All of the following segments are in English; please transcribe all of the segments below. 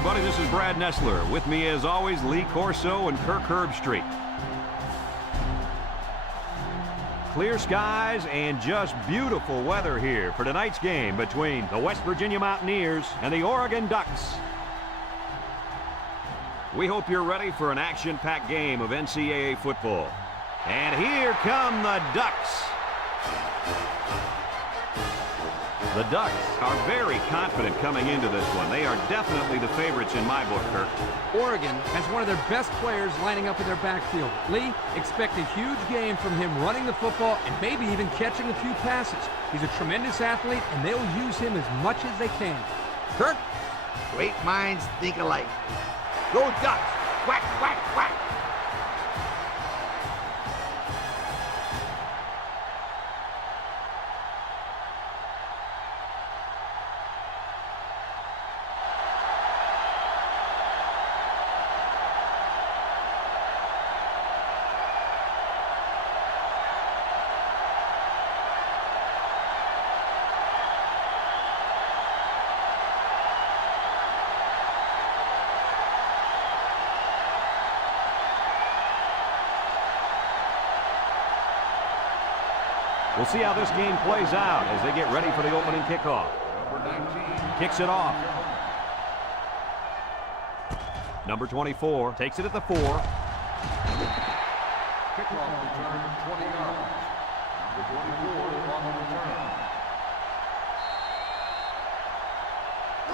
everybody. This is Brad Nessler. With me, as always, Lee Corso and Kirk Herbstreit. Clear skies and just beautiful weather here for tonight's game between the West Virginia Mountaineers and the Oregon Ducks. We hope you're ready for an action-packed game of NCAA football. And here come the Ducks. The Ducks are very confident coming into this one. They are definitely the favorites in my book, Kirk. Oregon has one of their best players lining up in their backfield. Lee, expect a huge game from him running the football and maybe even catching a few passes. He's a tremendous athlete, and they'll use him as much as they can. Kirk, great minds think alike. Go Ducks! Quack, quack, quack! We'll see how this game plays out as they get ready for the opening kickoff. Kicks it off. Number 24 takes it at the 4. Kickoff return 20 yards. Number 24 on the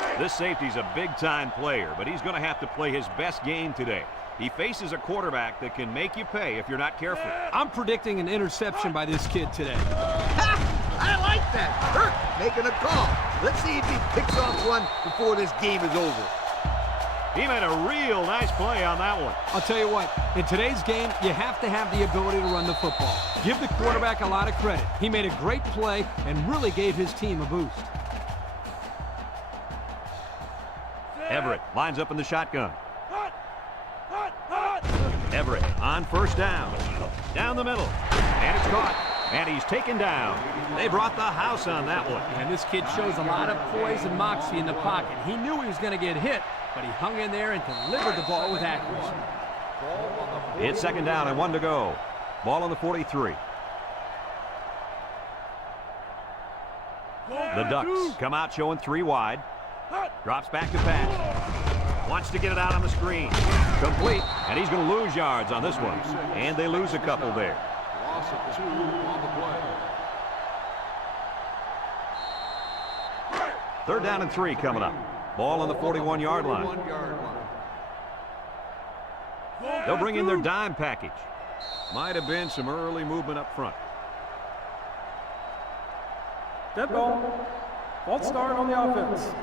return. This safety's a big-time player, but he's going to have to play his best game today. He faces a quarterback that can make you pay if you're not careful. I'm predicting an interception by this kid today. Ha! I like that. Kirk making a call. Let's see if he picks off one before this game is over. He made a real nice play on that one. I'll tell you what, in today's game, you have to have the ability to run the football. Give the quarterback a lot of credit. He made a great play and really gave his team a boost. Everett lines up in the shotgun. Everett on first down. Down the middle. And it's caught. And he's taken down. They brought the house on that one. And this kid shows a lot of poise and moxie in the pocket. He knew he was going to get hit, but he hung in there and delivered the ball with accuracy. It's second down and 1 to go. Ball on the 43. The Ducks come out showing 3 wide. Drops back to pass. Wants to get it out on the screen. Complete. And he's going to lose yards on this one. And they lose a couple there. Loss of 2 on the play. Third down and 3 coming up. Ball on the 41-yard line. They'll bring in their dime package. Might have been some early movement up front. Dead ball. False start on the offense.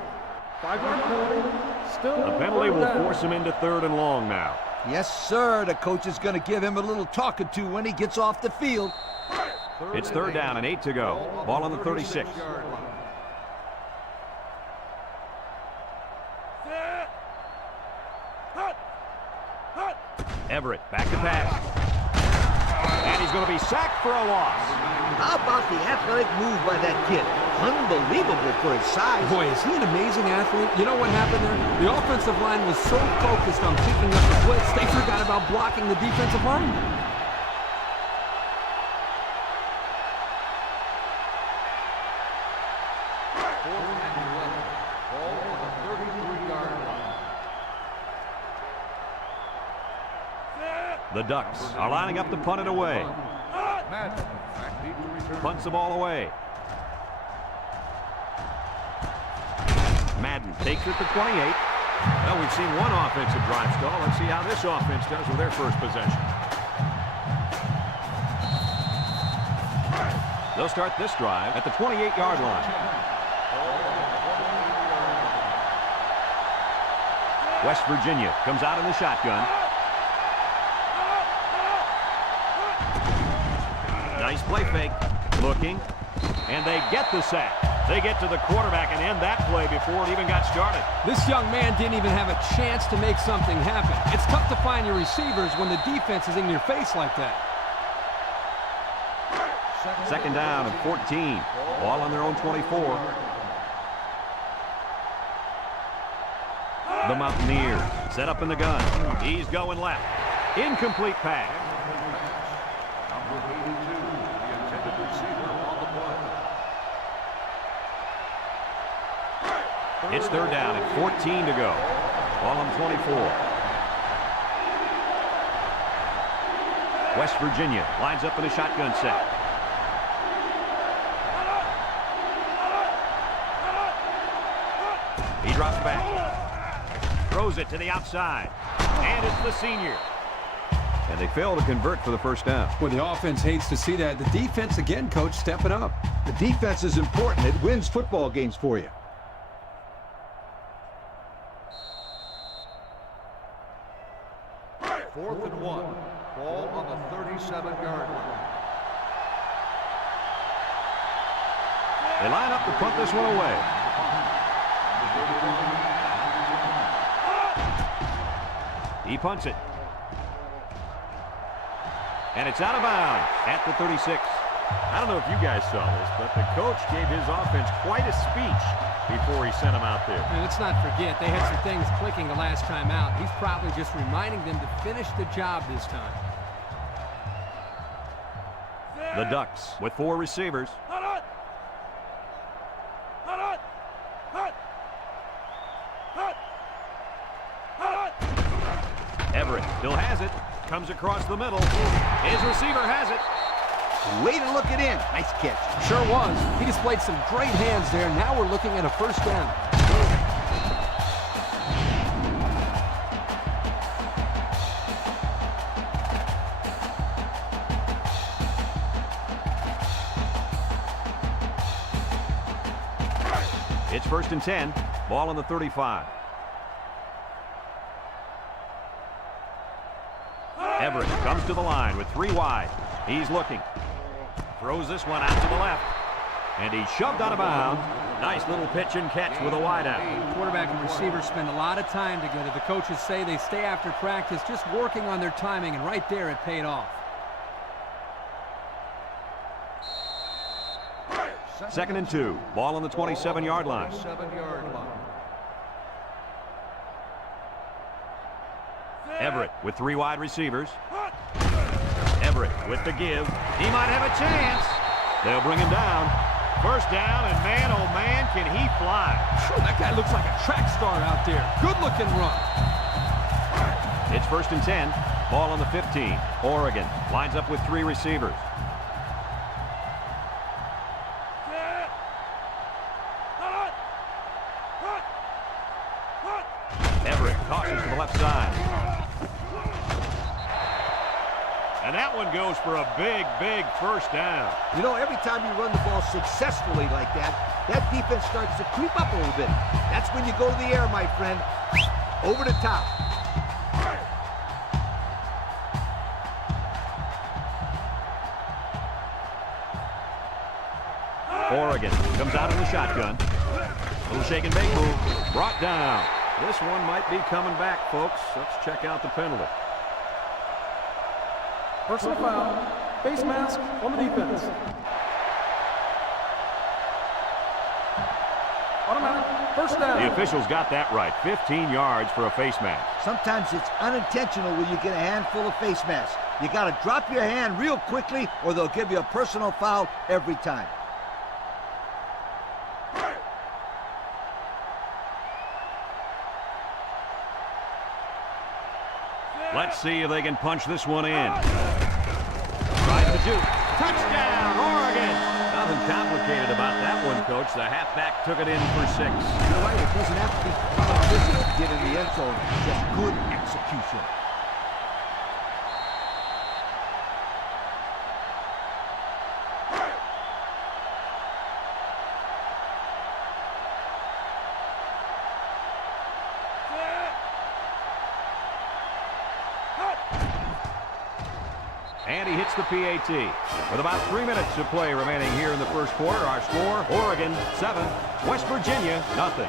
5-yard penalty. Still The penalty will force him into 3rd and long now. Yes, sir. The coach is going to give him a little talking to when he gets off the field. It's 3rd down and 8 to go. Ball on the 36. Everett back to pass. And he's going to be sacked for a loss. How about the athletic move by that kid? Unbelievable for his size. Boy, is he an amazing athlete. You know what happened there? The offensive line was so focused on picking up the blitz, they forgot about blocking the defensive line. The Ducks are lining up to punt it away. Punts the ball away. Madden takes it to 28. Well, we've seen one offensive drive stall. Let's see how this offense does with their first possession. They'll start this drive at the 28-yard line. West Virginia comes out in the shotgun. Nice play fake. Looking. And they get the sack. They get to the quarterback and end that play before it even got started. This young man didn't even have a chance to make something happen. It's tough to find your receivers when the defense is in your face like that. Second down and 14. Ball on their own 24. The Mountaineers set up in the gun. He's going left. Incomplete pass. Number 82, the intended receiver on the play. It's third down and 14 to go. Ball on 24. West Virginia lines up in a shotgun set. He drops back. Throws it to the outside. And it's the senior. And they fail to convert for the first down. Well, the offense hates to see that. The defense, again, coach, stepping up. The defense is important. It wins football games for you. Fourth and 1. Ball on the 37-yard line. They line up to punt this one away. He punts it. And it's out of bounds at the 36. I don't know if you guys saw this, but the coach gave his offense quite a speech before he sent them out there. And let's not forget, they had some things clicking the last time out. He's probably just reminding them to finish the job this time. The Ducks with 4 receivers. Everett still has it. Comes across the middle. His receiver has it. Way to look it in. Nice catch. Sure was. He displayed some great hands there. Now we're looking at a first down. It's first and 10. Ball on the 35. Everett comes to the line with 3 wide. He's looking. Throws this one out to the left. And he's shoved out of bounds. Nice little pitch and catch with a wide out. Quarterback and receiver spend a lot of time together. The coaches say they stay after practice just working on their timing, and right there it paid off. Second and 2. Ball on the 27-yard line. 27-yard line. Everett with 3 wide receivers. Everett with the give. He might have a chance. They'll bring him down. First down, and man, oh man, can he fly. That guy looks like a track star out there. Good-looking run. It's first and 10. Ball on the 15. Oregon lines up with 3 receivers. Everett tosses to the left side. And that one goes for a big, big first down. You know, every time you run the ball successfully like that, that defense starts to creep up a little bit. That's when you go to the air, my friend. Over the top. Oregon comes out in the shotgun. Little shake and bake move. Brought down. This one might be coming back, folks. Let's check out the penalty. Personal foul. Face mask on the defense. Automatic. First down. The officials got that right. 15 yards for a face mask. Sometimes it's unintentional when you get a handful of face masks. You got to drop your hand real quickly or they'll give you a personal foul every time. Let's see if they can punch this one in. Tries to shoot. Touchdown, Oregon! Nothing complicated about that one, Coach. The halfback took it in for 6. You're right, it doesn't have to be competition to get in the end zone. Just good execution. And he hits the PAT. With about 3 minutes of play remaining here in the first quarter, our score, Oregon 7, West Virginia nothing.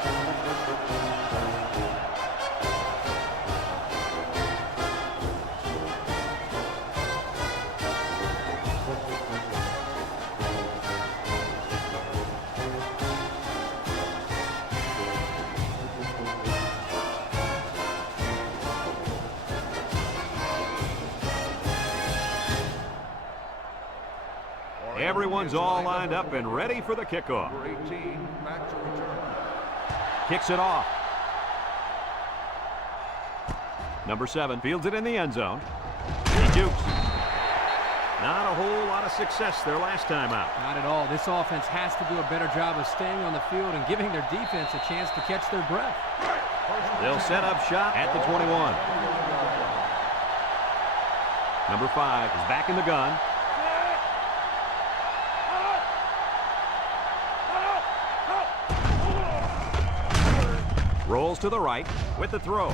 Everyone's all lined up and ready for the kickoff. Number 18, back to return. Kicks it off. Number 7 fields it in the end zone. He jukes. Not a whole lot of success their last time out. Not at all. This offense has to do a better job of staying on the field and giving their defense a chance to catch their breath. They'll set up shop at the 21. Number 5 is back in the gun. Rolls to the right with the throw.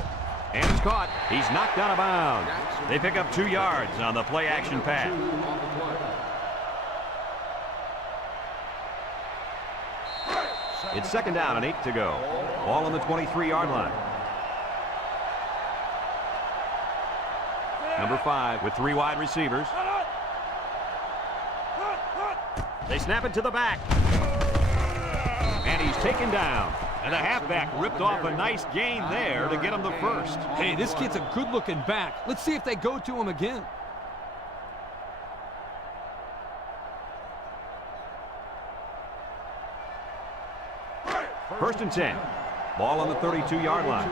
And it's caught. He's knocked out of bounds. They pick up 2 yards on the play-action pass. It's 2nd down and 8 to go. Ball on the 23-yard line. Number 5 with 3 wide receivers. They snap it to the back. And he's taken down. And the halfback ripped off a nice gain there to get him the first. Hey, this kid's a good-looking back. Let's see if they go to him again. First and 10. Ball on the 32-yard line.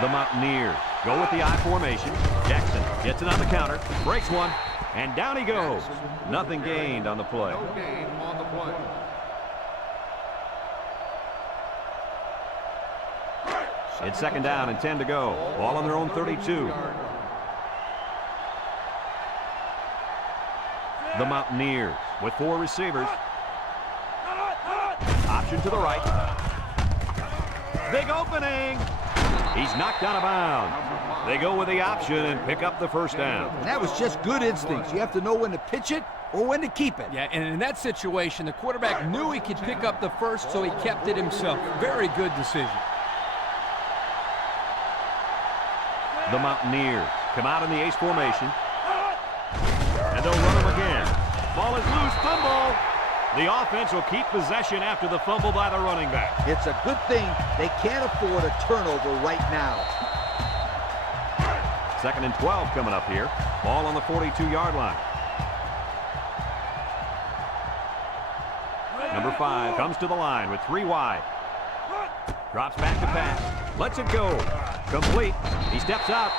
The Mountaineers go with the I formation. Jackson gets it on the counter, breaks one, and down he goes. Nothing gained on the play. No gain on the play. It's 2nd down and 10 to go. Ball on their own 32. The Mountaineers with 4 receivers. Option to the right. Big opening. He's knocked out of bounds. They go with the option and pick up the first down. And that was just good instincts. You have to know when to pitch it or when to keep it. Yeah, and in that situation, the quarterback knew he could pick up the first, so he kept it himself. Very good decision. The Mountaineers come out in the ace formation. And they'll run him again. Ball is loose, fumble. The offense will keep possession after the fumble by the running back. It's a good thing they can't afford a turnover right now. 2nd and 12 coming up here. Ball on the 42-yard line. Number 5 comes to the line with 3 wide. Drops back to pass. Lets it go. Complete. He steps out.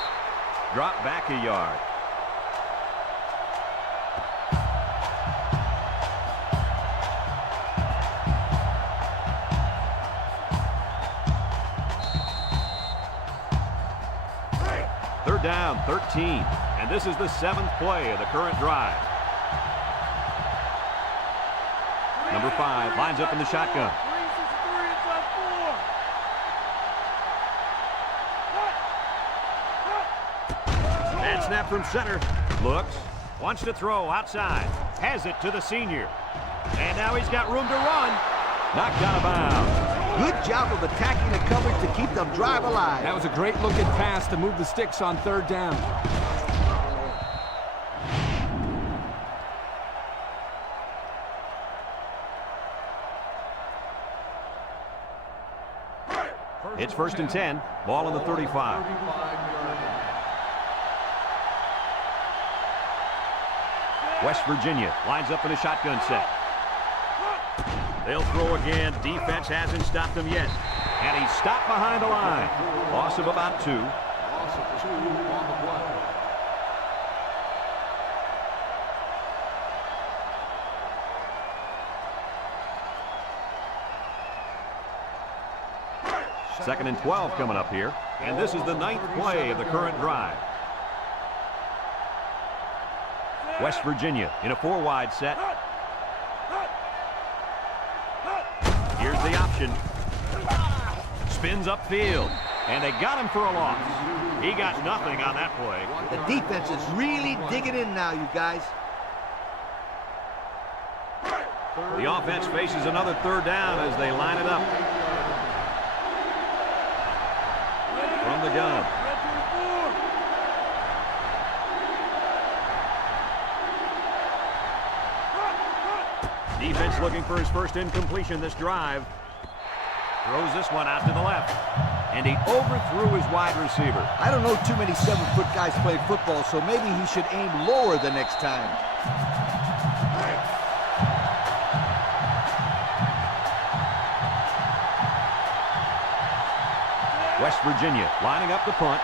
Drop back a yard. Third down, 13. And this is the 7th play of the current drive. Number 5 lines up in the shotgun. And snap from center. Looks. Wants to throw outside. Has it to the senior. And now he's got room to run. Knocked out of bounds. Good job of attacking the coverage to keep them drive alive. That was a great-looking pass to move the sticks on 3rd down. It's 1st and 10. Ball on the 35. West Virginia lines up in a shotgun set. They'll throw again. Defense hasn't stopped them yet. And he's stopped behind the line. Loss of about 2. Loss of 2 on the play. Second and 12 coming up here. And this is the 9th play of the current drive. West Virginia in a 4-wide set. Here's the option. Spins upfield. And they got him for a loss. He got nothing on that play. The defense is really digging in now, you guys. The offense faces another 3rd down as they line it up. From the gun. Defense looking for his first incompletion this drive. Throws this one out to the left. And he overthrew his wide receiver. I don't know too many 7-foot guys play football, so maybe he should aim lower the next time. West Virginia lining up the punt.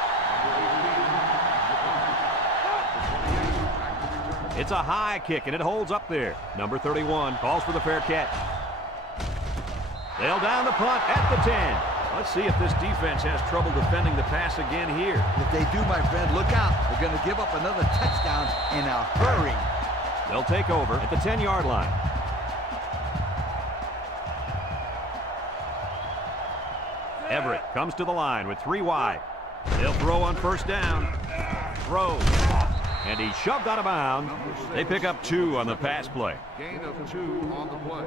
It's a high kick, and it holds up there. Number 31 calls for the fair catch. They'll down the punt at the 10. Let's see if this defense has trouble defending the pass again here. If they do, my friend, look out. They're going to give up another touchdown in a hurry. They'll take over at the 10-yard line. Everett comes to the line with 3 wide. They'll throw on first down. Throws. And he's shoved out of bounds. They pick up 2 on the pass play. Gain of 2 on the play.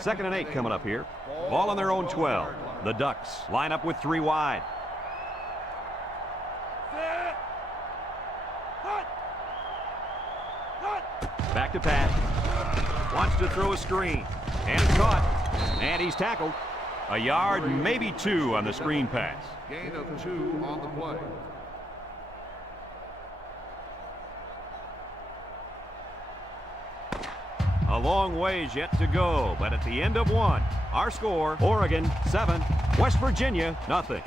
Second and 8 coming up here. Ball on their own 12. The Ducks line up with 3 wide. Back to pass. Wants to throw a screen. And it's caught. And he's tackled. A yard, maybe 2 on the screen pass. Gain of 2 on the play. A long ways yet to go, but at the end of 1, our score, Oregon 7, West Virginia nothing.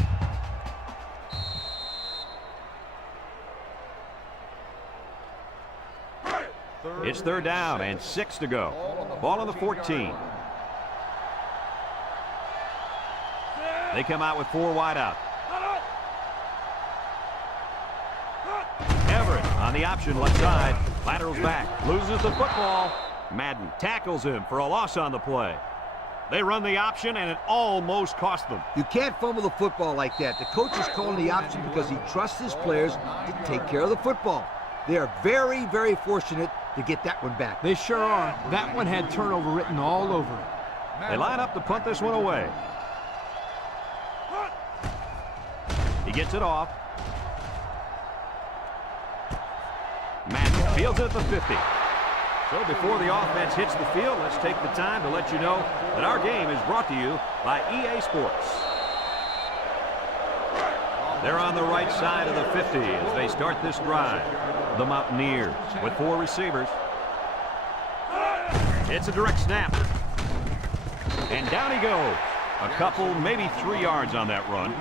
It's third down and 6 to go. Ball on the 14. They come out with 4 wide out. Everett on the option left side. Laterals back. Loses the football. Madden tackles him for a loss on the play. They run the option, and it almost cost them. You can't fumble the football like that. The coach is calling the option because he trusts his players to take care of the football. They are very, very fortunate to get that one back. They sure are. That one had turnover written all over it. They line up to punt this one away. He gets it off. Madden fields it at the 50. So before the offense hits the field, let's take the time to let you know that our game is brought to you by EA Sports. They're on the right side of the 50 as they start this drive. The Mountaineers with 4 receivers. It's a direct snap. And down he goes. A couple, maybe 3 yards on that run.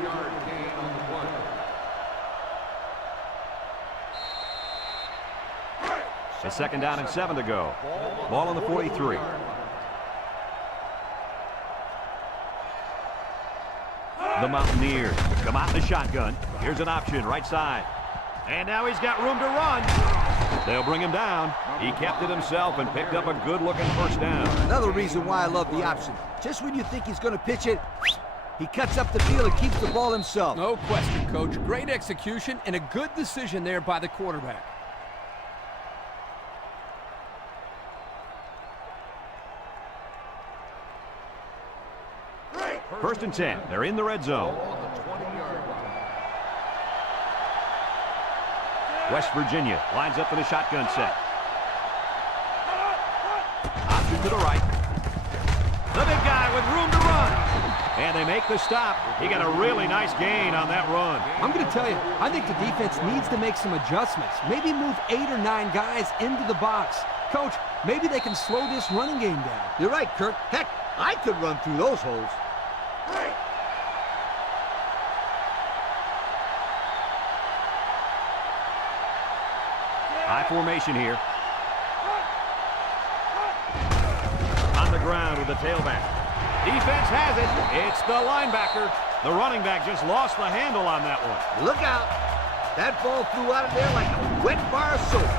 It's second down and 7 to go. Ball on the 43. The Mountaineers come out in the shotgun. Here's an option right side. And now he's got room to run. They'll bring him down. He kept it himself and picked up a good-looking first down. Another reason why I love the option. Just when you think he's going to pitch it, he cuts up the field and keeps the ball himself. No question, Coach. Great execution and a good decision there by the quarterback. First and 10. They're in the red zone. West Virginia lines up in a shotgun set. Option to the right. The big guy with room to run. And they make the stop. He got a really nice gain on that run. I'm going to tell you, I think the defense needs to make some adjustments. Maybe move 8 or 9 guys into the box. Coach, maybe they can slow this running game down. You're right, Kirk. Heck, I could run through those holes. High formation here. On the ground with the tailback. Defense has it. It's the linebacker. The running back just lost the handle on that one. Look out. That ball flew out of there like a wet bar of soap.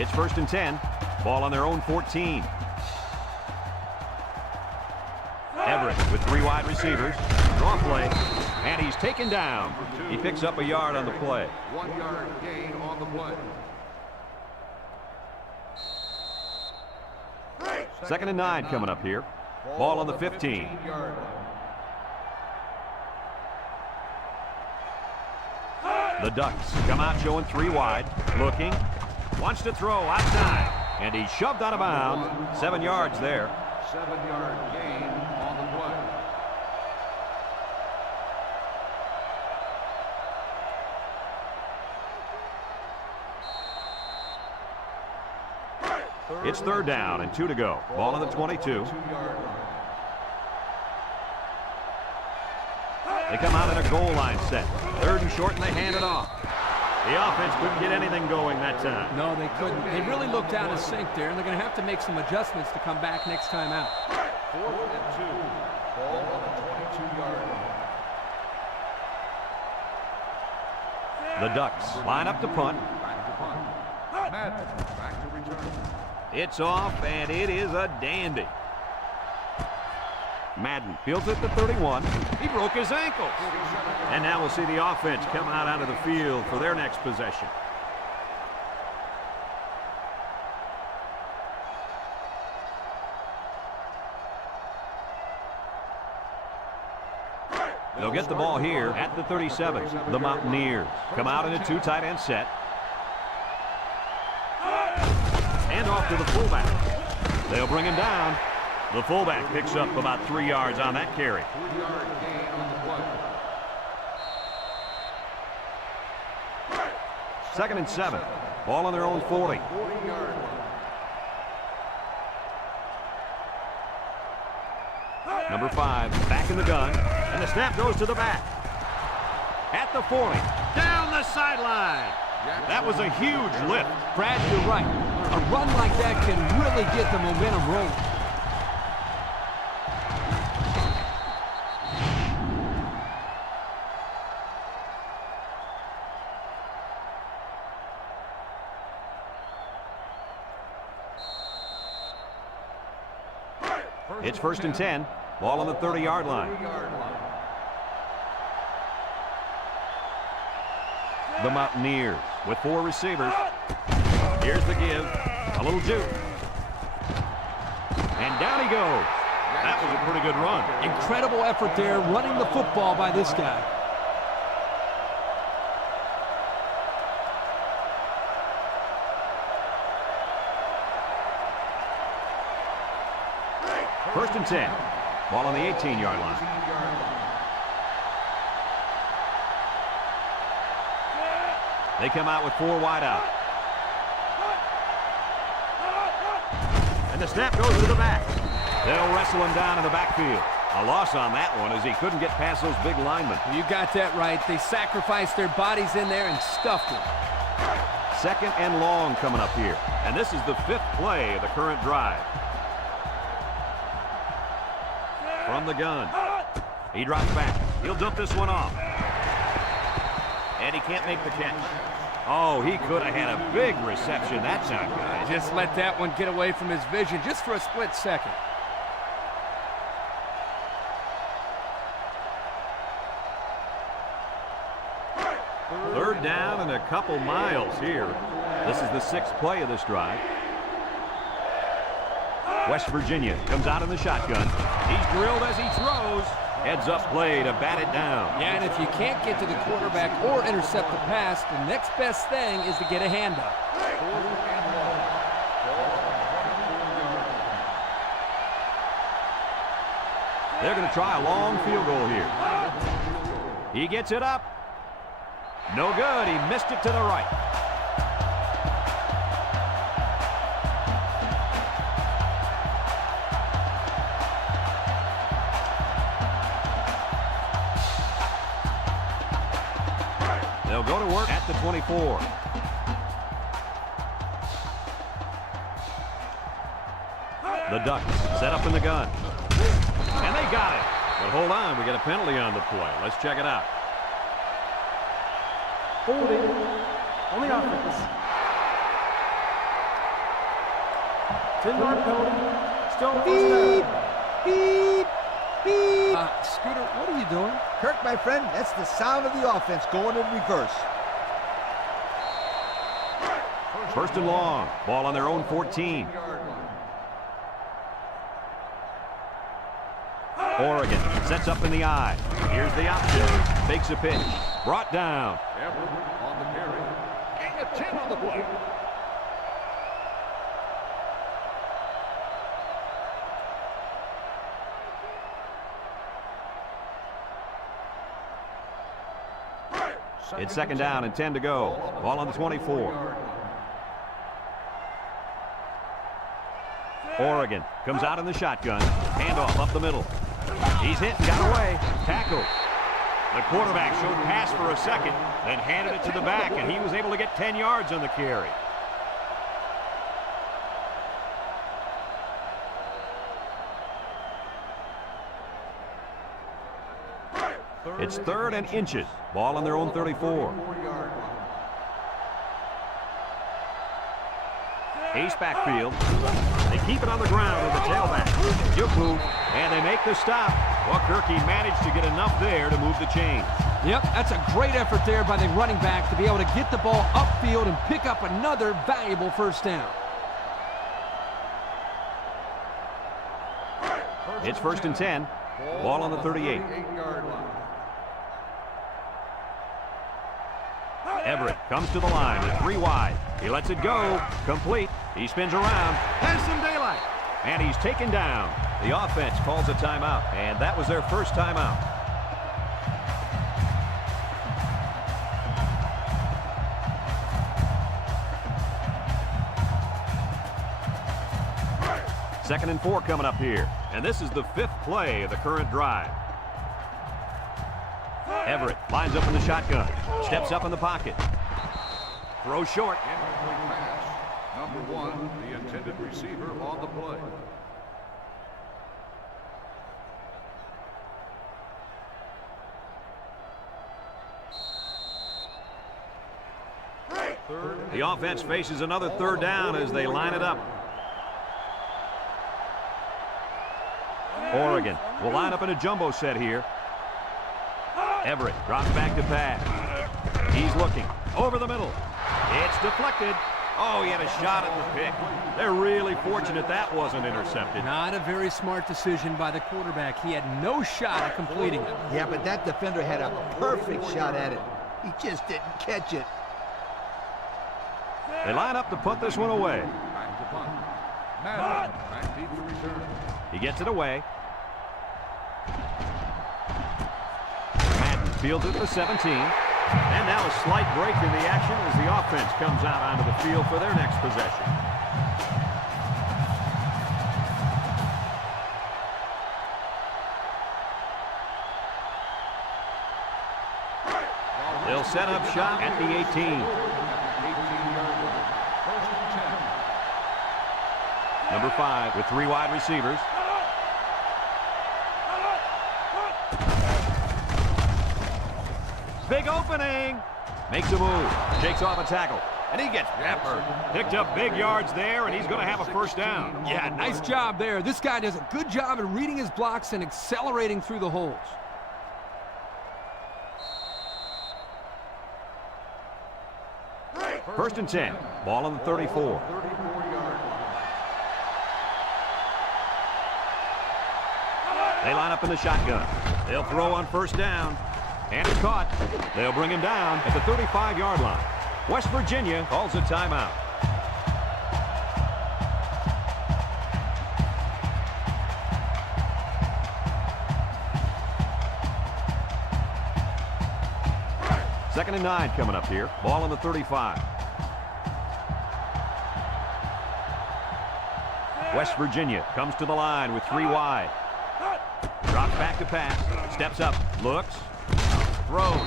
It's first and 10. Ball on their own 14. Everett with 3 wide receivers. Draw play. And he's taken down. He picks up a yard on the play. 1 yard gain on the play. 2nd and 9 coming up here. Ball on the 15. 15-yard line. The Ducks come out showing 3 wide. Looking. Wants to throw outside. And he's shoved out of bounds. 7 yards there. 7-yard gain on the play. It's 3rd down and 2 to go. Ball on the 22. 2-yard line. They come out in a goal line set. 3rd and short, and they hand it off. The offense couldn't get anything going that time. No, they couldn't. They really looked out of sync there, and they're going to have to make some adjustments to come back next time out. 4th and 2. Ball on the 22-yard line. The Ducks line up to punt. Back to punt. Madden back to return. It's off, and it is a dandy. Madden fields it to 31. He broke his ankle. And now we'll see the offense come out of the field for their next possession. They'll get the ball here at the 37. The Mountaineers come out in a 2 tight end set. And off to the fullback. They'll bring him down. The fullback picks up about 3 yards on that carry. 3-yard gain on the play. 2nd and 7. Ball on their own 40. 40-yard line. Number 5 back in the gun. And the snap goes to the back. At the 40. Down the sideline. That was a huge lift. Brad, you're right. A run like that can really get the momentum rolling. It's 1st and 10. Ball on the 30-yard line. 30-yard line. The Mountaineers with 4 receivers. Here's the give. A little juke. And down he goes. That was a pretty good run. Incredible effort there, running the football by this guy. First and 10. Ball on the 18-yard line. 18-yard line. They come out with 4 wide out. And the snap goes to the back. They'll wrestle him down in the backfield. A loss on that one as he couldn't get past those big linemen. You got that right. They sacrificed their bodies in there and stuffed it. 2nd and long coming up here. And this is the 5th play of the current drive. From the gun. He drops back. He'll dump this one off. And he can't make the catch. Oh, he could have had a big reception that time, guys. Just let that one get away from his vision just for a split second. Third down and a couple miles here. This is the 6th play of this drive. West Virginia comes out in the shotgun. He's drilled as he throws. Heads up play to bat it down. Yeah, and if you can't get to the quarterback or intercept the pass, the next best thing is to get a handoff. They're going to try a long field goal here. He gets it up. No good. He missed it to the right. They'll go to work at the 24. The Ducks set up in the gun. And they got it. But hold on, we got a penalty on the play. Let's check it out. Holding on the offense. 10-yard penalty. Still first down. Scooter, what are you doing? Kirk, my friend, that's the sound of the offense going in reverse. First and long. Ball on their own 14. Oregon sets up in the I. Here's the option. Fakes a pitch. Brought down. Everett on the carry. Gain of 10 on the play. It's second down and 10 to go. Ball on the 24. Oregon comes out in the shotgun. Handoff up the middle. He's hit and got away. Tackle. The quarterback showed pass for a second, then handed it to the back, and he was able to get 10 yards on the carry. It's third and inches. Ball on their own 34. Ace backfield. They keep it on the ground with the tailback. Juku, and they make the stop. Well, Kirky managed to get enough there to move the chains. Yep, that's a great effort there by the running back to be able to get the ball upfield and pick up another valuable first down. It's first and 10. Ball on the 38. Everett comes to the line with 3 wide. He lets it go. Complete. He spins around. Has some daylight. And he's taken down. The offense calls a timeout, and that was their first timeout. Second and 4 coming up here. And this is the 5th play of the current drive. Everett lines up in the shotgun. Steps up in the pocket. Throw short. Incomplete pass. Number 1, the intended receiver on the play. The offense faces another third down as they line it up. Oregon will line up in a jumbo set here. Everett drops back to pass. He's looking over the middle. It's deflected. Oh, he had a shot at the pick. They're really fortunate that wasn't intercepted. Not a very smart decision by the quarterback. He had no shot at completing it. Yeah, but that defender had a perfect shot at it. He just didn't catch it. They line up to punt this one away. Back to punt. Madden back deep to return. He gets it away. Madden fields it at the 17. And now a slight break in the action as the offense comes out onto the field for their next possession. They'll set up shop at the 18. 18-yard line. First and 10. Number 5 with 3 wide receivers. Big opening. Makes a move. Shakes off a tackle. And he gets peppered. Picked up big yards there, and he's going to have a first down. Yeah, nice job there. This guy does a good job of reading his blocks and accelerating through the holes. First and 10. Ball on the 34. 34-yard line. They line up in the shotgun. They'll throw on first down. And it's caught. They'll bring him down at the 35-yard line. West Virginia calls a timeout. Second and 9 coming up here. Ball on the 35. West Virginia comes to the line with 3 wide. Drops back to pass. Steps up. Looks. Throws.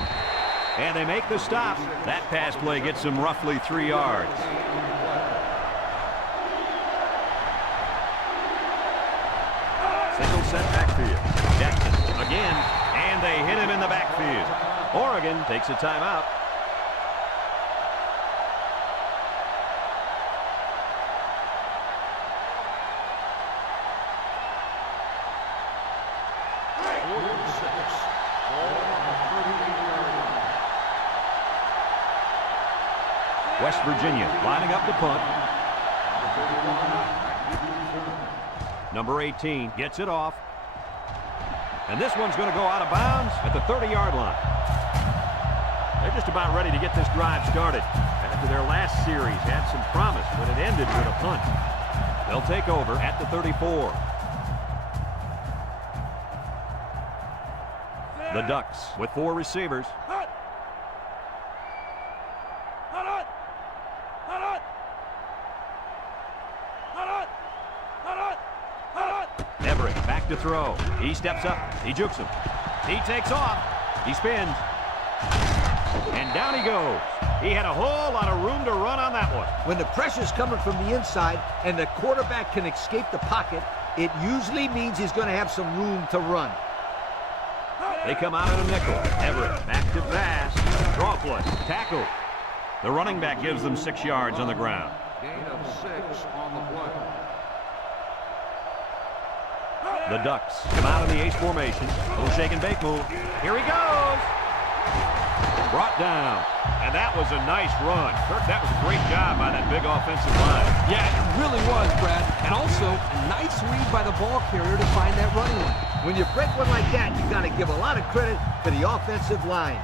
And they make the stop. That pass play gets them roughly 3 yards. Single set backfield. Jackson again. And they hit him in the backfield. Oregon takes a timeout. West Virginia lining up to punt. Number 18 gets it off. And this one's going to go out of bounds at the 30-yard line. They're just about ready to get this drive started. After their last series had some promise, but it ended with a punt. They'll take over at the 34. The Ducks with 4 receivers. Everett back to throw. He steps up. He jukes him. He takes off. He spins. And down he goes. He had a whole lot of room to run on that one. When the pressure's coming from the inside and the quarterback can escape the pocket, it usually means he's going to have some room to run. They come out in a nickel. Everett back to pass. Draw play. Tackle. The running back gives them 6 yards on the ground. Gain of 6 on the play. The Ducks come out in the ace formation. Little shake and bake move. Here he goes. Brought down. And that was a nice run. Kirk, that was a great job by that big offensive line. Yeah, it really was, Brad. And also, a nice read by the ball carrier to find that running one. When you break one like that, you got to give a lot of credit to the offensive line.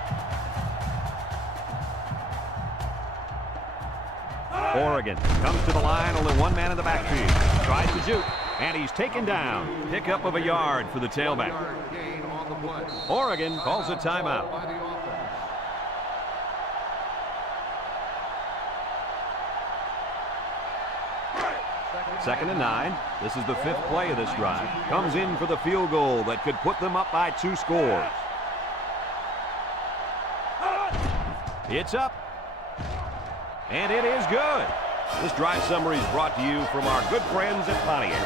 Oregon comes to the line, only 1 man in the backfield. Tries to juke, and he's taken down. Pickup of a yard for the tailback. Gain on the play. Oregon calls a timeout. By the offense. Second and 9. This is the 5th play of this drive. Comes in for the field goal that could put them up by 2 scores. It's up. And it is good. This drive summary is brought to you from our good friends at Pontiac.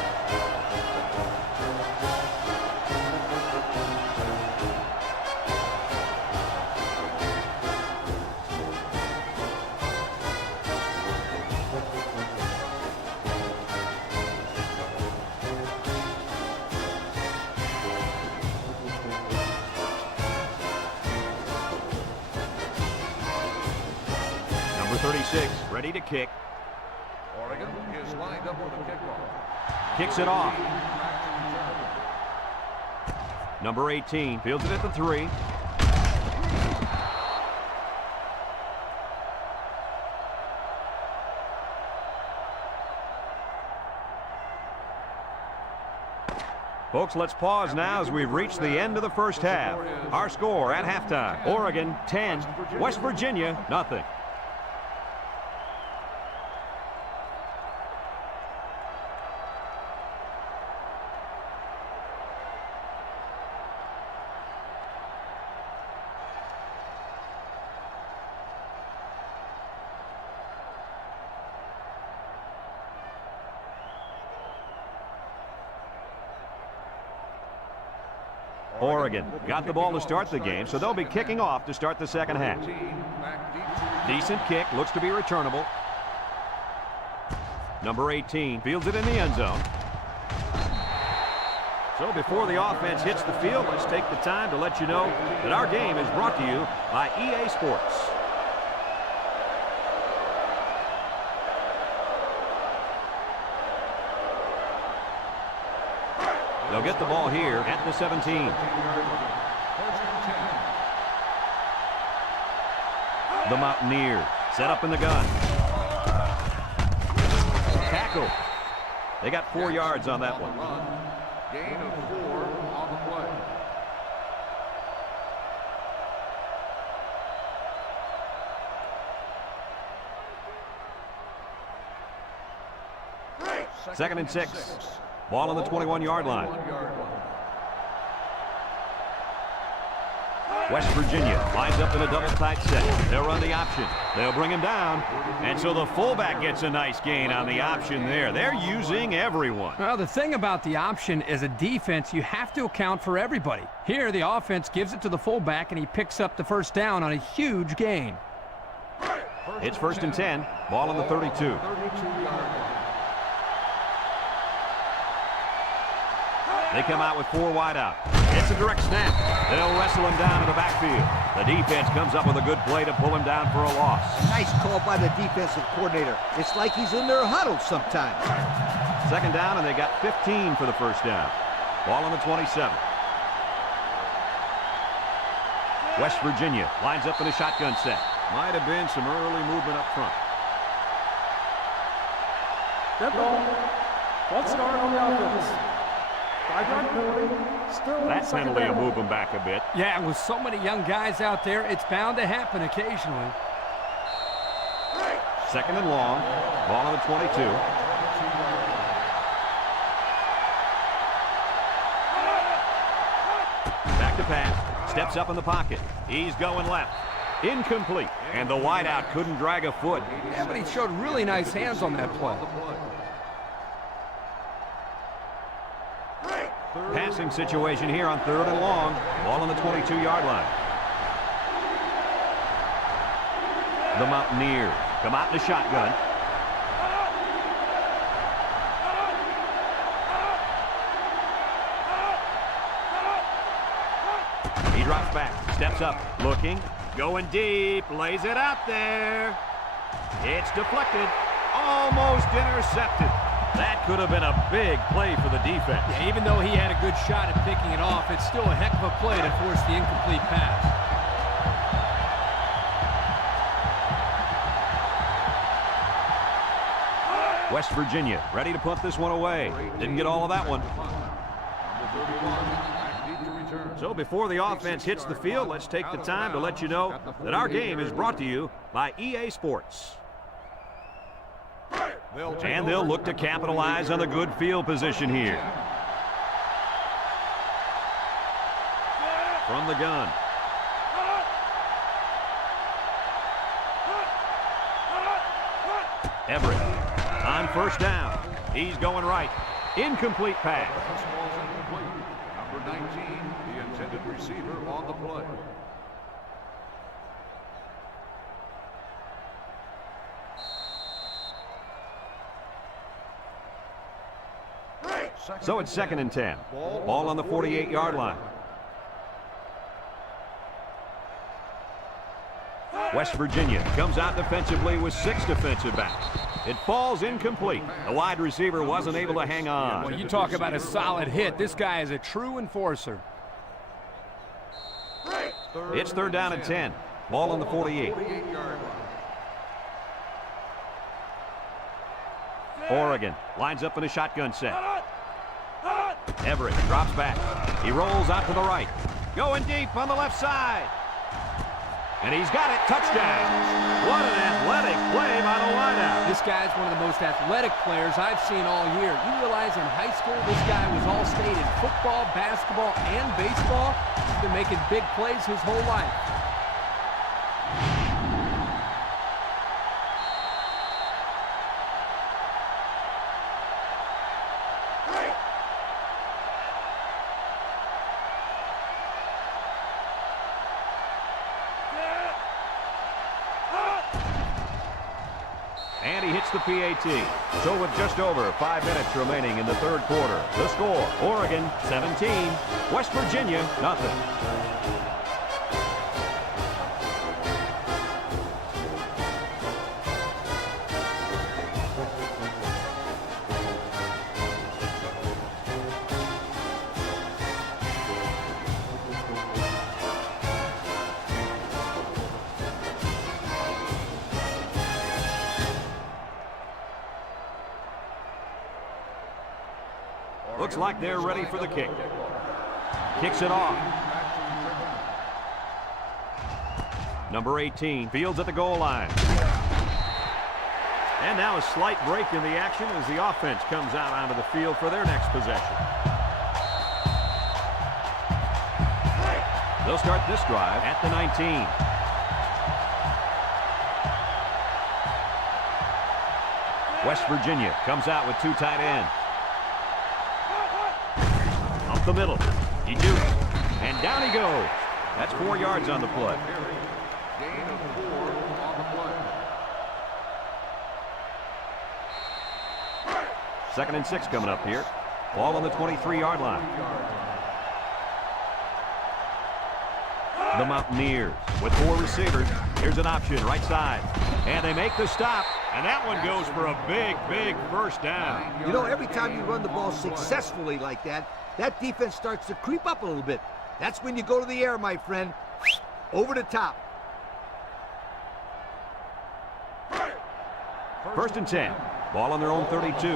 Number 36, ready to kick. Oregon is lined up with a kickoff. Kicks it off. Number 18 fields it at the 3. Folks, let's pause now as we've reached the end of the first half. Our score at halftime, Oregon 10, West Virginia nothing. Oregon got the ball to start the game, so they'll be kicking off to start the second half. Decent kick, looks to be returnable. Number 18 fields it in the end zone. So before the offense hits the field, let's take the time to let you know that our game is brought to you by EA Sports. They'll get the ball here at the 17. The Mountaineers set up in the gun. Tackle. They got 4 yards on that one. Gain of 4 on the play. Second and 6. Ball on the 21-yard line. West Virginia lines up in a double tight set. They'll run the option. They'll bring him down. And so the fullback gets a nice gain on the option there. They're using everyone. Well, the thing about the option as a defense, you have to account for everybody. Here, the offense gives it to the fullback, and he picks up the first down on a huge gain. It's first and 10. Ball on the 32. They come out with 4 wide out. gets a direct snap. They'll wrestle him down to the backfield. The defense comes up with a good play to pull him down for a loss. Nice call by the defensive coordinator. It's like he's in their huddle sometimes. Second down, and they got 15 for the first down. Ball on the 27. West Virginia lines up in a shotgun set. Might have been some early movement up front. Dead ball. False start on the offense. 5-yard penalty. Still That second penalty will down. move them back a bit. Yeah, with so many young guys out there, it's bound to happen occasionally. Second and long. Ball on the 22. Back to pass. Steps up in the pocket. He's going left. Incomplete. And the wideout couldn't drag a foot. Yeah, but he showed really nice hands on that play. Passing situation here on third and long. Ball on the 22-yard line. The Mountaineers come out in the shotgun. He drops back, steps up, looking, going deep, lays it out there. It's deflected, almost intercepted. That could have been a big play for the defense. Yeah, even though he had a good shot at picking it off, it's still a heck of a play to force the incomplete pass. West Virginia ready to punt this one away. Didn't get all of that one. So before the offense hits the field, let's take the time to let you know that our game is brought to you by EA Sports. And they'll look to capitalize on the good field position here. From the gun. Everett on first down. He's going right. Incomplete pass. Number 19, the intended receiver on the play. So it's second and 10. Ball on the 48-yard line. West Virginia comes out defensively with 6 defensive backs. It falls incomplete. The wide receiver wasn't able to hang on. Well, you talk about a solid hit. This guy is a true enforcer. It's third down and 10. Ball on the 48. Oregon lines up in a shotgun set. Everett drops back. He rolls out to the right. Going deep on the left side. And he's got it. Touchdown. What an athletic play by the wideout. This guy's one of the most athletic players I've seen all year. You realize in high school this guy was all-state in football, basketball, and baseball. He's been making big plays his whole life. And he hits the PAT. So with just over 5 minutes remaining in the third quarter, the score, Oregon 17, West Virginia nothing. Looks like they're ready for the kick. Kicks it off. Number 18 fields at the goal line. And now a slight break in the action as the offense comes out onto the field for their next possession. They'll start this drive at the 19. West Virginia comes out with 2 tight ends. Up the middle. He dukes. And down he goes. That's 4 yards on the play. Gain of 4 on the play. Second and 6 coming up here. Ball on the 23-yard line. The Mountaineers with 4 receivers. Here's an option, right side. And they make the stop. And that one goes for a big, big first down. You know, every time you run the ball successfully like that, that defense starts to creep up a little bit. That's when you go to the air, my friend. Over the top. First and 10. Ball on their own 32.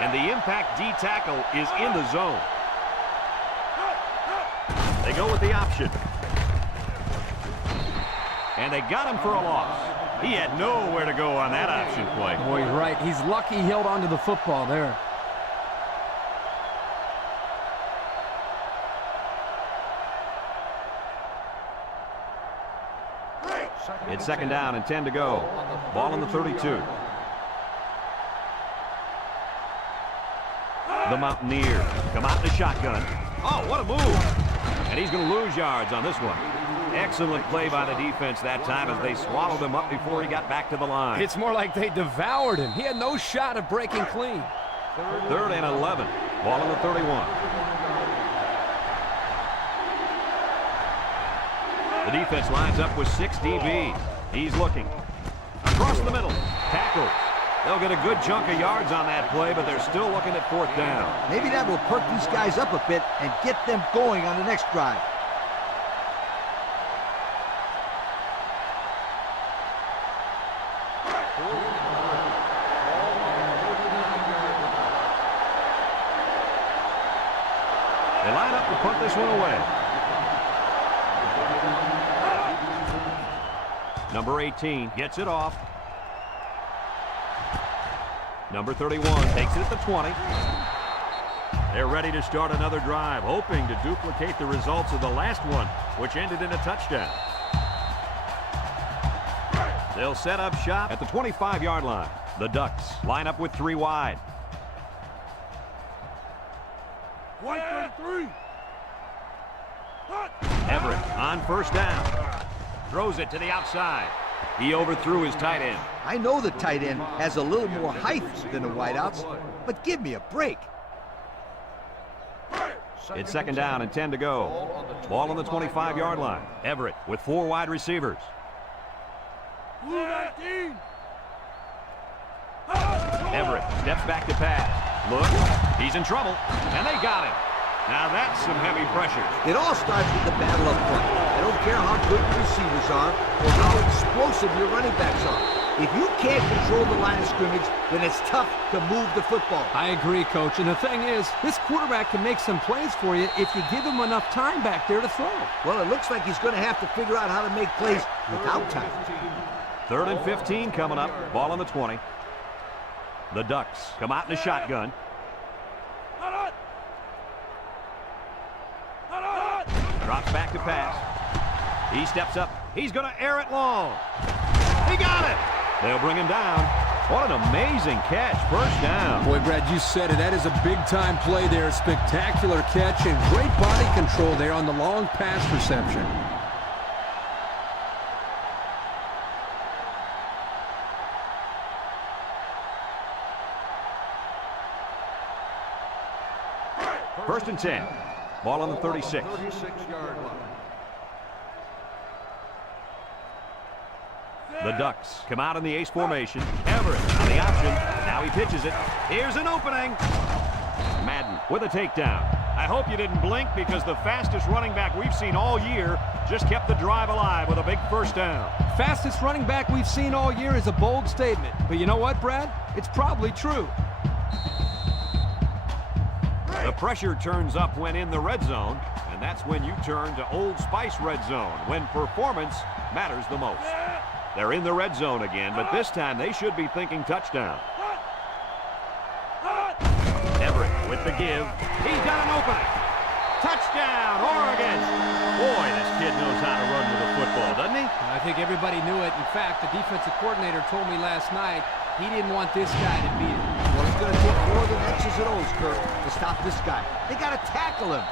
And the impact D tackle is in the zone. They go with the option. And they got him for a loss. He had nowhere to go on that option play. Boy, you're right. He's lucky he held onto the football there. It's second down and 10 to go. Ball on the 32. The Mountaineers come out in the shotgun. Oh, what a move. And he's going to lose yards on this one. Excellent play by the defense that time as they swallowed him up before he got back to the line. It's more like they devoured him. He had no shot of breaking clean. Third and 11. Ball on the 31. The defense lines up with 6 DBs. He's looking. Across the middle. Tackle. They'll get a good chunk of yards on that play, but they're still looking at 4th down. Maybe that will perk these guys up a bit and get them going on the next drive. They line up to punt this one away. Number 18 gets it off. Number 31 takes it at the 20. They're ready to start another drive, hoping to duplicate the results of the last one, which ended in a touchdown. They'll set up shop at the 25-yard line. The Ducks line up with 3 wide. 133. Everett on first down. Throws it to the outside. He overthrew his tight end. I know the tight end has a little more height than the wideouts, but give me a break. It's second down and 10 to go. Ball on the 25-yard line. Everett with 4 wide receivers. Everett steps back to pass. Look, he's in trouble, and they got him. Now that's some heavy pressure. It all starts with the battle up front. I don't care how good your receivers are or how explosive your running backs are. If you can't control the line of scrimmage, then it's tough to move the football. I agree, Coach. And the thing is, this quarterback can make some plays for you if you give him enough time back there to throw. Well, it looks like he's going to have to figure out how to make plays without time. 3rd and 15 coming up. Ball on the 20. The Ducks come out in a shotgun. Drops back to pass. He steps up. He's going to air it long. He got it. They'll bring him down. What an amazing catch. First down. Boy, Brad, you said it. That is a big-time play there. Spectacular catch and great body control there on the long pass reception. First and 10. Ball on the 36. 36-yard line. The Ducks come out in the ace formation. Everett on the option. Now he pitches it. Here's an opening. Madden with a takedown. I hope you didn't blink because the fastest running back we've seen all year just kept the drive alive with a big first down. Fastest running back we've seen all year is a bold statement. But you know what, Brad? It's probably true. The pressure turns up when in the red zone, and that's when you turn to Old Spice red zone, when performance matters the most. They're in the red zone again, but this time they should be thinking touchdown. Everett with the give. He's got an opening. Touchdown, Oregon. Boy, this kid knows how to run with a football, doesn't he? I think everybody knew it. In fact, the defensive coordinator told me last night he didn't want this guy to beat him. Well, it's going to take more than X's and O's, Kirk, to stop this guy. They got to tackle him.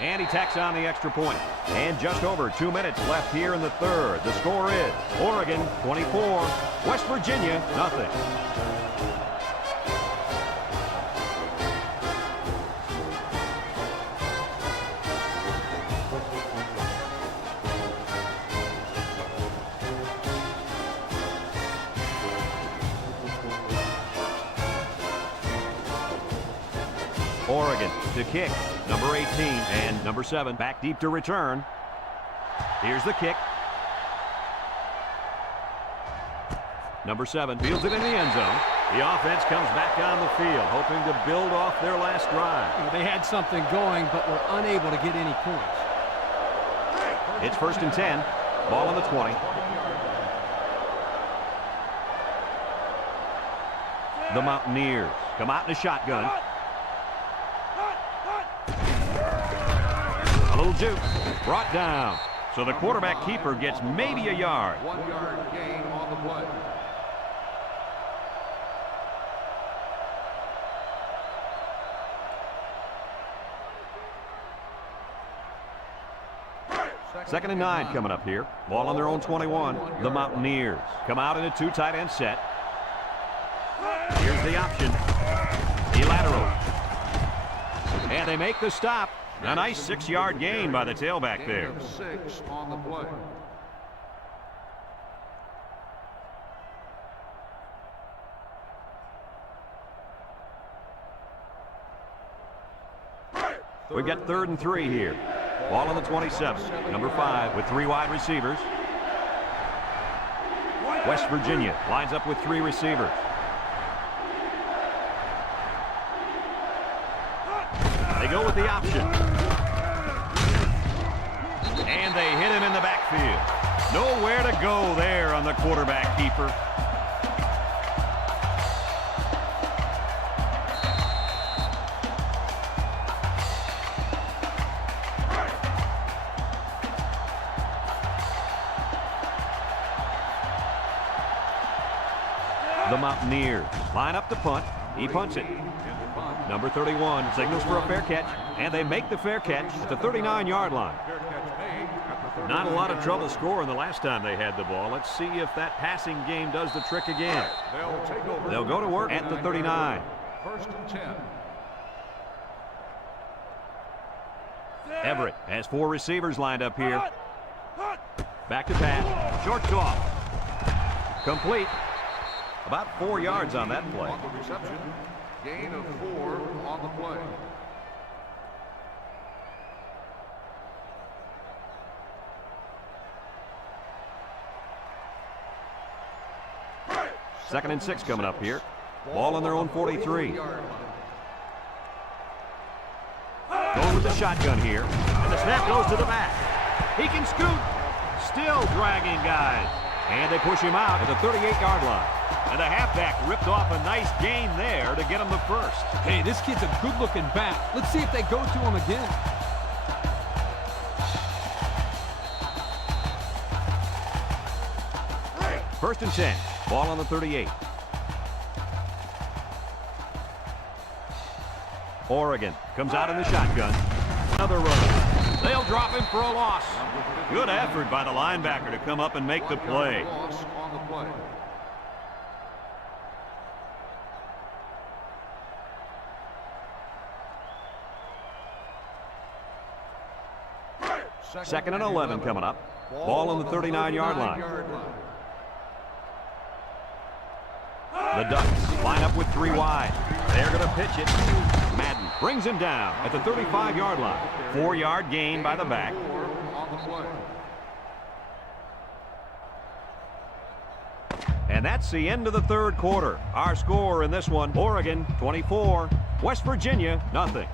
And he tacks on the extra point. And just over 2 minutes left here in the third. The score is Oregon 24, West Virginia nothing. Oregon to kick. Number 18 and number 7 back deep to return. Here's the kick. Number 7 fields it in the end zone. The offense comes back on the field, hoping to build off their last drive. They had something going, but were unable to get any points. It's 1st and 10. Ball on the 20. The Mountaineers come out in a shotgun. A little juke. Brought down. So the quarterback keeper gets maybe a yard. 1 yard gain on the play. Second and 9 coming up here. Ball on their own 21. The Mountaineers come out in a 2 tight end set. Here's the option. He laterals. And they make the stop. A nice 6-yard gain by the tailback there. Gain of 6 on the play. We've got 3rd and 3 here. Ball on the 27. Number 5 with 3 wide receivers. West Virginia lines up with 3 receivers. They go with the option. And they hit him in the backfield. Nowhere to go there on the quarterback keeper. The Mountaineers line up to punt. He punts it. Number 31 signals for a fair catch, and they make the fair catch at the 39-yard line. Not a lot of trouble scoring the last time they had the ball. Let's see if that passing game does the trick again. They'll take over. They'll go to work at the 39. 1st and 10. Everett has 4 receivers lined up here. Back to pass. Short toss. Complete. About 4 yards on that play. On the reception. Gain of 4 on the play. Second and 6 coming up here. Ball on their own 43. Going with the shotgun here. And the snap goes to the back. He can scoot. Still dragging guys. And they push him out at the 38-yard line. And the halfback ripped off a nice gain there to get him the first. Hey, this kid's a good-looking back. Let's see if they go to him again. First and 10. Ball on the 38. Oregon comes out in the shotgun. Another run. They'll drop him for a loss. Good effort by the linebacker to come up and make the play. Loss on the play. Second and 11 coming up. Ball on the 39-yard line. The Ducks line up with 3 wide. They're going to pitch it. Madden brings him down at the 35-yard line. 4-yard gain by the back. On the play. And that's the end of the third quarter. Our score in this one, Oregon 24, West Virginia nothing.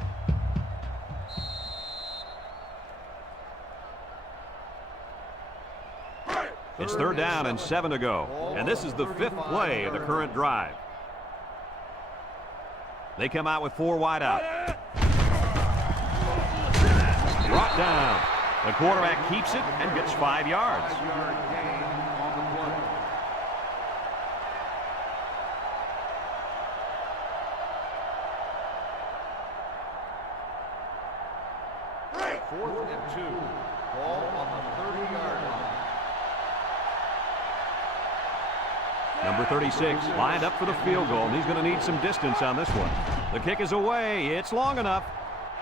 It's 3rd down and 7 to go. And this is the 5th play of the current drive. They come out with 4 wide out. Brought down. The quarterback keeps it and gets 5 yards. 5-yard gain on the play. 2. Ball on the 30-yard line. Number 36 lined up for the field goal, and he's going to need some distance on this one. The kick is away. It's long enough,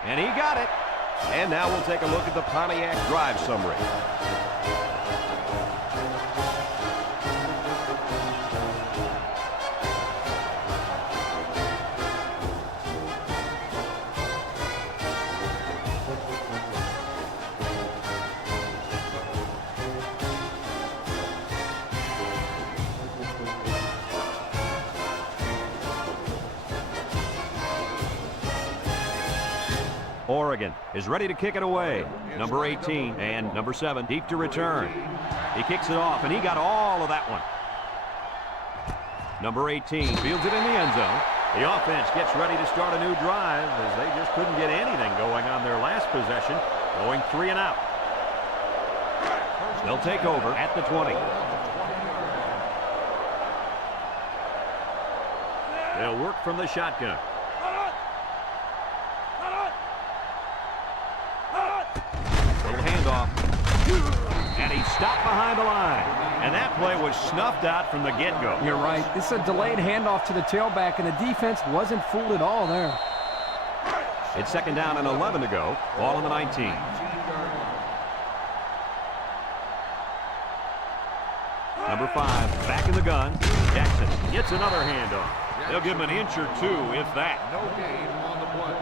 and he got it. And now we'll take a look at the Pontiac drive summary. Oregon is ready to kick it away. Number 18 and number 7 deep to return. He kicks it off, and he got all of that one. Number 18 fields it in the end zone. The offense gets ready to start a new drive as they just couldn't get anything going on their last possession, going 3 and out. They'll take over at the 20. They'll work from the shotgun. And he stopped behind the line. And that play was snuffed out from the get-go. You're right. It's a delayed handoff to the tailback, and the defense wasn't fooled at all there. It's second down and 11 to go. Ball on the 19. Number 5 back in the gun. Jackson gets another handoff. They'll give him an inch or two, if that. No gain on the play.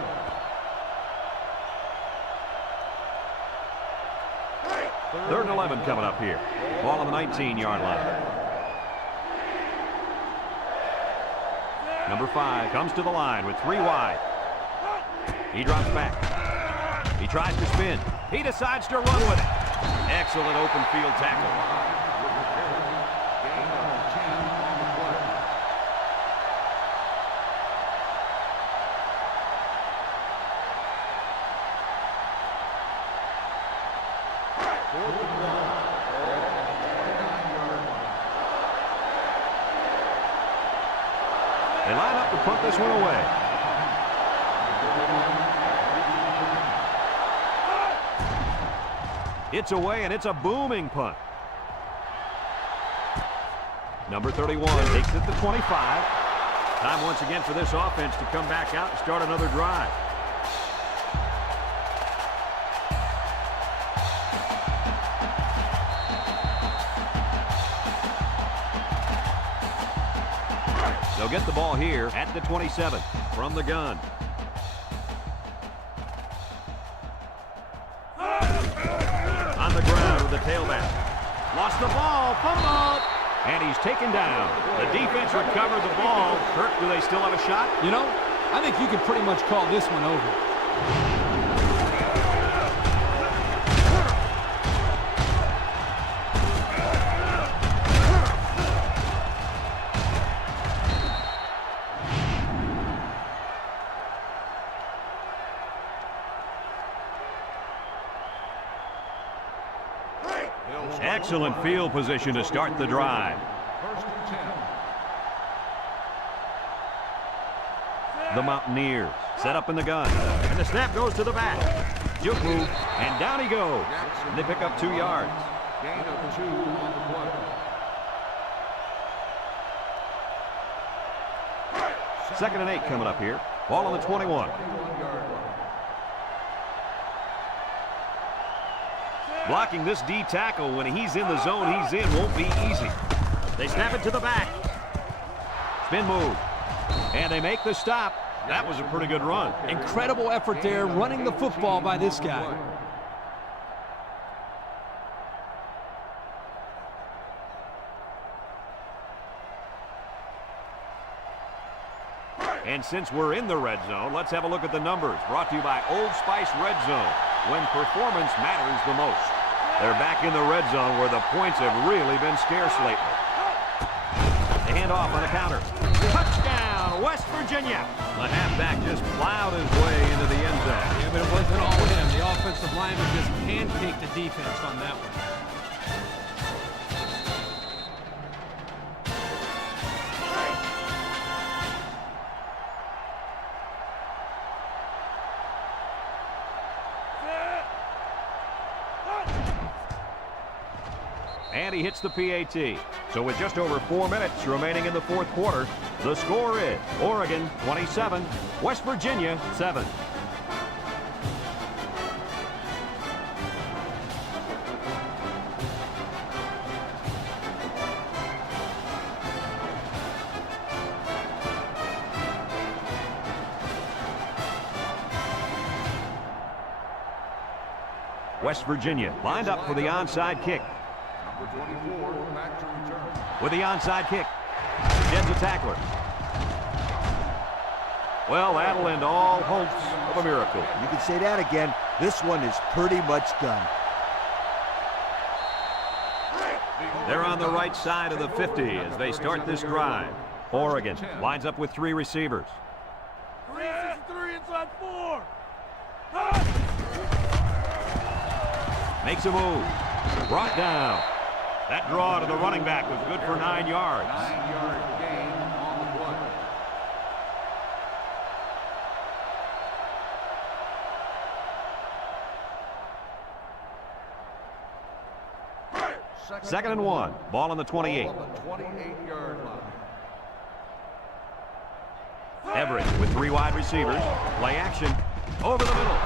Third and 11 coming up here. Ball on the 19-yard line. Number 5 comes to the line with 3 wide. He drops back. He tries to spin. He decides to run with it. Excellent open field tackle. Gain of 10 on the play. They line up to punt this one away. It's away, and it's a booming punt. Number 31 takes it to 25. Time once again for this offense to come back out and start another drive. They'll get the ball here at the 27 from the gun. On the ground with the tailback. Lost the ball, fumble, and he's taken down. The defense recovered the ball. Kirk, do they still have a shot? You know, I think you could pretty much call this one over. Excellent field position to start the drive. First and 10. The Mountaineers set up in the gun. And the snap goes to the back. Juke move, and down he goes. And they pick up 2 yards. Gain of 2 on the play. Second and 8 coming up here. Ball on the 21. 21-yard line. Blocking this D tackle when he's in the zone he's in won't be easy. They snap it to the back. Spin move. And they make the stop. That was a pretty good run. Incredible effort there running the football by this guy. And since we're in the red zone, let's have a look at the numbers. Brought to you by Old Spice Red Zone, when performance matters the most. They're back in the red zone where the points have really been scarce lately. They hand off on the counter. Touchdown, West Virginia. The halfback just plowed his way into the end zone. Yeah, but it wasn't all him. The offensive lineman just pancaked the defense on that one. he hits the PAT. So with just over 4 minutes remaining in the fourth quarter, the score is Oregon 27, West Virginia 7. West Virginia lined up for the onside kick. Number 24, back to return. With the onside kick, sheds a tackler. Well, that'll end all hopes of a miracle. You can say that again. This one is pretty much done. They're on the right side of the 50 as they start this drive. Oregon lines up with 3 receivers. 3 inside 4. Makes a move. Brought down. That draw to the running back was good for 9 yards. 9-yard gain on the play. Second and 1. Ball on the 28. Ball on the 28-yard line. Everett with 3 wide receivers. Play action. Over the middle.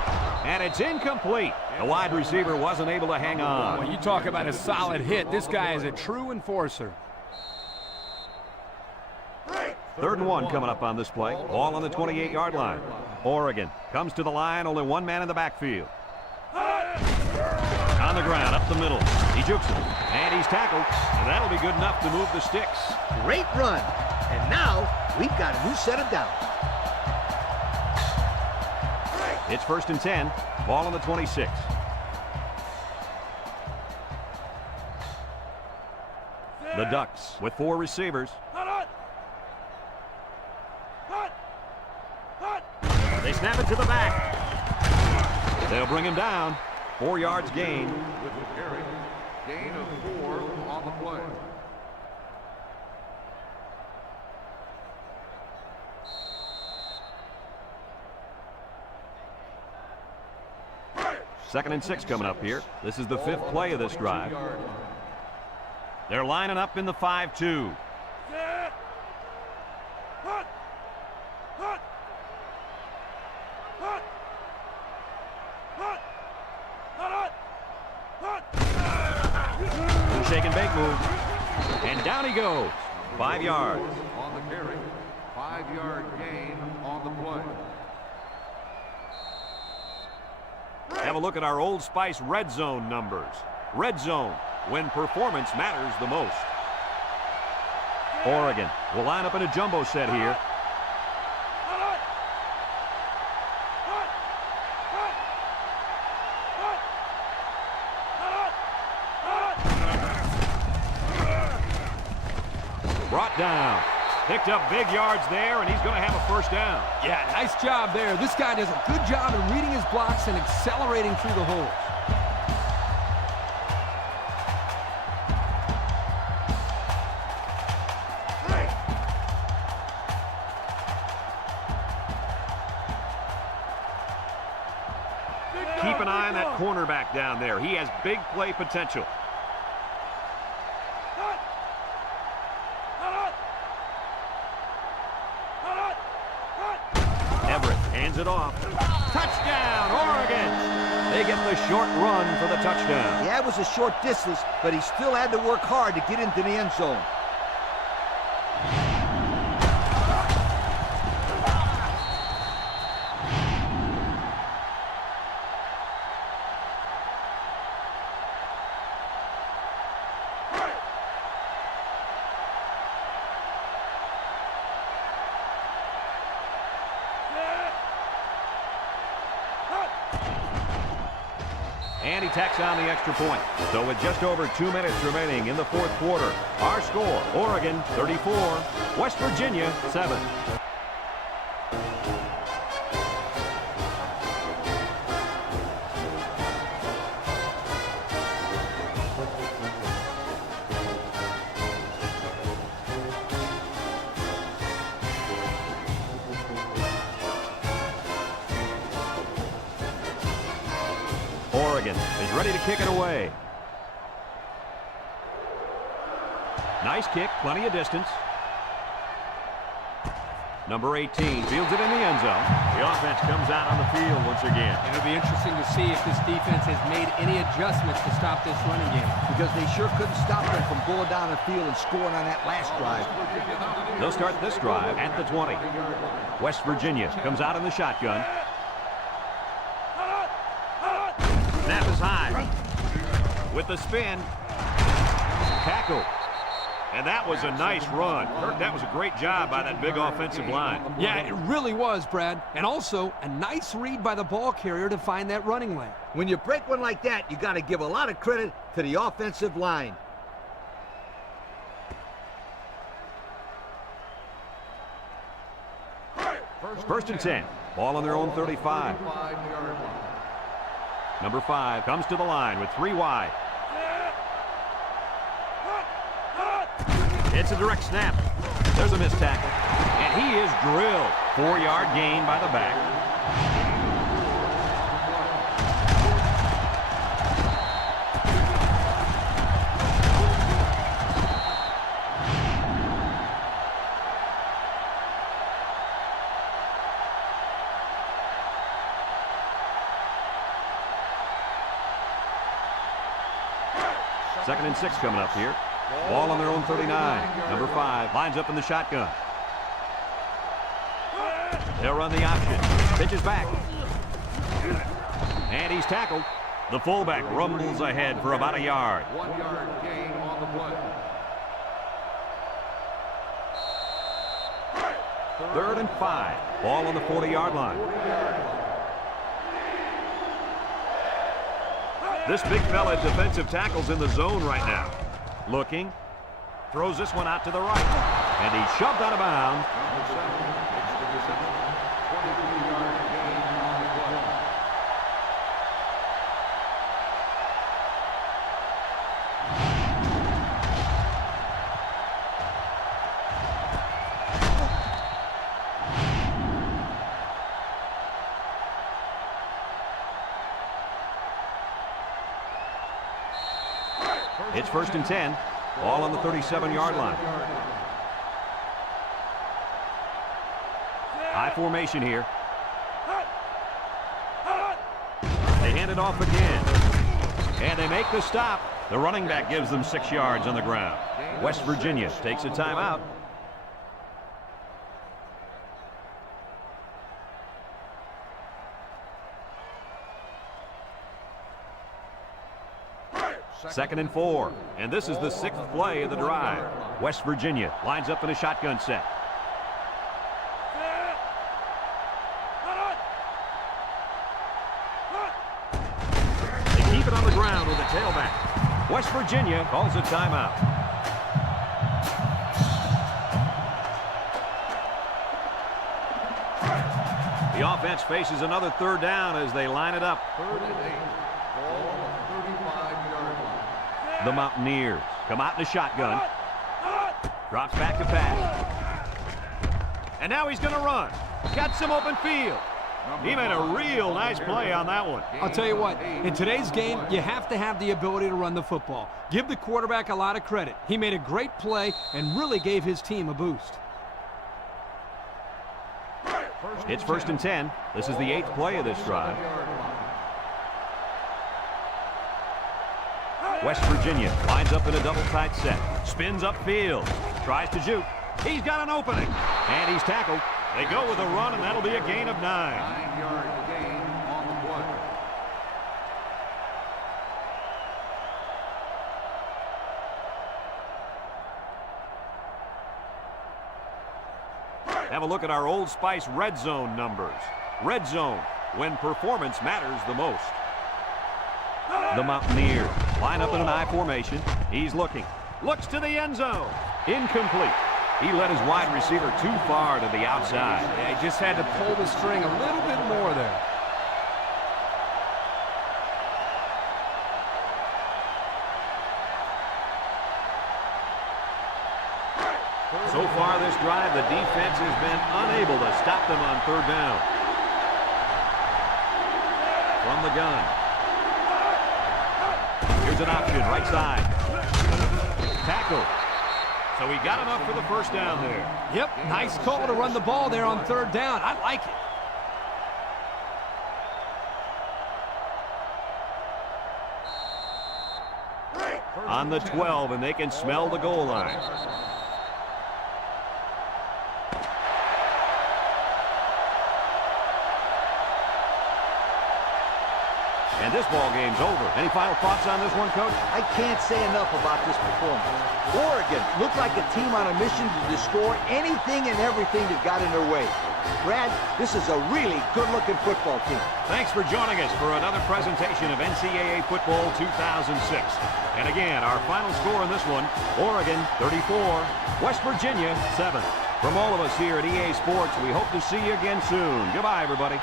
And it's incomplete. The wide receiver wasn't able to hang on. Well, you talk about a solid hit. This guy is a true enforcer. 3rd and 1 coming up on this play. Ball on the 28-yard line. Oregon comes to the line. Only 1 man in the backfield. On the ground, up the middle. He jukes it. And he's tackled. And that'll be good enough to move the sticks. Great run. And now we've got a new set of downs. It's 1st and 10. Ball on the 26. The Ducks with 4 receivers. They snap it to the back. They'll bring him down. 4 yards gain. With the carry, gain of 4 on the play. Second and 6 coming up here. This is the 5th play of this drive. They're lining up in the 5-2. Shake and bake move. And down he goes. 5 yards. On the carry, 5-yard gain on the play. Have a look at our Old Spice red zone numbers. Red zone, when performance matters the most. Oregon will line up in a jumbo set here. Brought down. Picked up big yards there, and he's going to have a 1st down. Yeah, nice job there. This guy does a good job in reading his blocks and accelerating through the holes. Keep an eye on that cornerback down there. He has big play potential. Everett hands it off. Touchdown, Oregon! They get the short run for the touchdown. Yeah, it was a short distance, but he still had to work hard to get into the end zone. And he tacks on the extra point. So with just over 2 minutes remaining in the fourth quarter, our score, Oregon 34, West Virginia 7. Oregon is ready to kick it away. Nice kick, plenty of distance. Number 18 fields it in the end zone. The offense comes out on the field once again. And it'll be interesting to see if this defense has made any adjustments to stop this running game. Because they sure couldn't stop them from going down the field and scoring on that last drive. They'll start this drive at the 20. West Virginia comes out in the shotgun. Snap is high. With the spin. Tackle. And that was a nice run. Kirk, that was a great job by that big offensive line. Yeah, it really was, Brad. And also, a nice read by the ball carrier to find that running lane. When you break one like that, you got to give a lot of credit to the offensive line. First and 10. Ball on their own 35. Number 5 comes to the line with 3 wide. It's a direct snap. There's a missed tackle. And he is drilled. 4-yard gain by the back. Second and 6 coming up here. Ball on their own 39. Number 5 lines up in the shotgun. They'll run the option. Pitches back. And he's tackled. The fullback rumbles ahead for about a yard. 1 yard gain on the play. Third and 5. Ball on the 40-yard line. This big fella at defensive tackle's in the zone right now. Looking. Throws this one out to the right. And he's shoved out of bounds. Number 7 makes the reception. 23-yard gain on the play. It's first and 10. Ball on the 37-yard line. High formation here. They hand it off again. And they make the stop. The running back gives them 6 yards on the ground. West Virginia takes a timeout. Second and 4. And this is the 6th play of the drive. West Virginia lines up in a shotgun set. They keep it on the ground with a tailback. West Virginia calls a timeout. The offense faces another third down as they line it up. 3rd and 8. Ball on the 35-yard line. The Mountaineers come out in a shotgun. Drops back to pass. And now he's going to run. Got some open field. He made a real nice play on that one. I'll tell you what, in today's game, you have to have the ability to run the football. Give the quarterback a lot of credit. He made a great play and really gave his team a boost. It's first and 10. This is the 8th play of this drive. West Virginia lines up in a double tight set. Spins upfield. Tries to juke. He's got an opening. And he's tackled. They go with a run, and that'll be a gain of 9. 9-yard gain on the play. Have a look at our Old Spice red zone numbers. Red zone, when performance matters the most. The Mountaineers line up in an I formation. He's looking. Looks to the end zone. Incomplete. He led his wide receiver too far to the outside. Yeah, he just had to pull the string a little bit more there. So far this drive, the defense has been unable to stop them on third down. From the gun. Here's an option, right side. Tackle. So he got enough for the first down there. Yep, nice call to run the ball there on third down. I like it. On the 12, and they can smell the goal line. And this ball game's over. Any final thoughts on this one, Coach? I can't say enough about this performance. Oregon looked like a team on a mission to destroy anything and everything that got in their way. Brad, this is a really good-looking football team. Thanks for joining us for another presentation of NCAA Football 2006. And again, our final score in this one, Oregon 34, West Virginia 7. From all of us here at EA Sports, we hope to see you again soon. Goodbye, everybody.